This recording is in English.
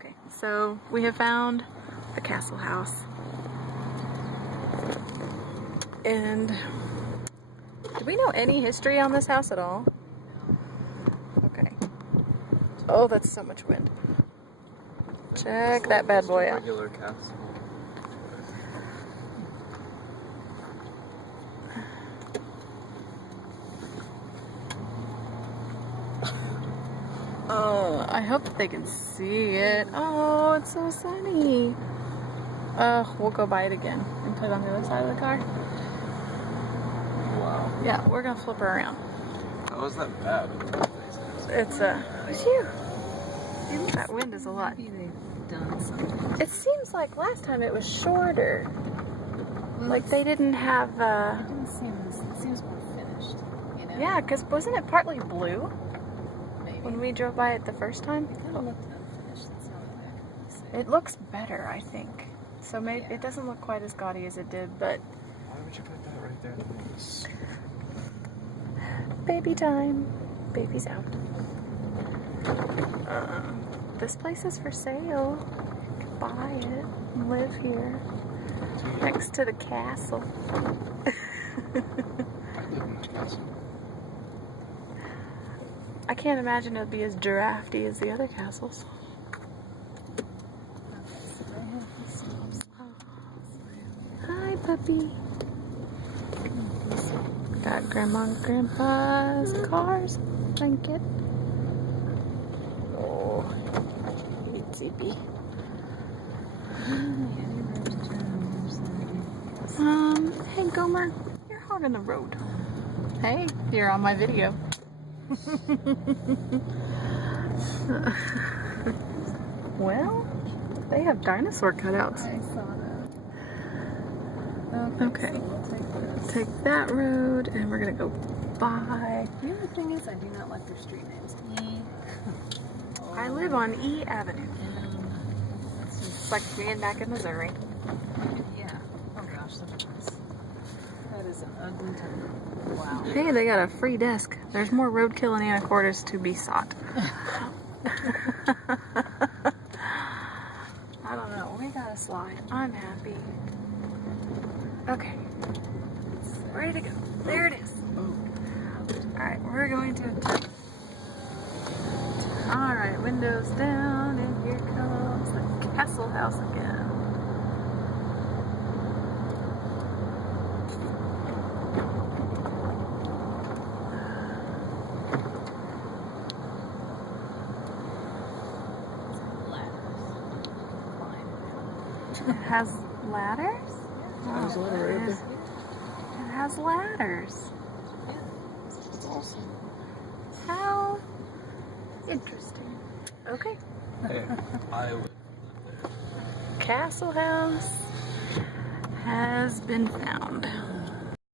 Okay, so we have found the castle house. And do we know any history on this house at all? Okay. Oh, that's so much wind. Check that bad boy out. Regular castle. Oh, I hope that they can see it. Oh, it's so sunny. We'll go by it again and put it on the other side of the car. Wow. Yeah, we're gonna flip her around. How is that bad? It's phew. That wind is a lot. It seems like last time it was shorter. Like they didn't have, It seems more finished, you know? yeah, because wasn't it partly blue Maybe. when we drove by it the first time? It kind of looked unfinished. That's the only way I can say It looks better, I think. So maybe Yeah. it doesn't look quite as gaudy as it did, but Why would you put that right there? baby time. Baby's out. This place is for sale. You can buy it and live here next to the castle. I live in the castle. I can't imagine it'll be as giraffey as the other castles. Hi, puppy. Got Grandma and Grandpa's cars, blanket. Oh, itsy. Hey Gomer, you're hogging the road. Hey, you're on my video. Well, they have dinosaur cutouts. I saw that. Okay. So we'll take this. Take that road and we're gonna go by. The other thing is, I do not like their street names. I live on E Avenue. It's just, It's like being back in Missouri. yeah. Oh gosh, look at this. That is an ugly town. Wow. Hey, they got a free desk. There's more roadkill in Anacortes to be sought. I don't know. We got a slide. I'm happy. Okay. Ready to go. There it is. Alright, we're going to turn. Alright, windows down, and here comes the castle house again. It has ladders? There's a ladder right there. It has ladders. That's awesome. How interesting. Okay. Hey, I would live there. Castle house has been found.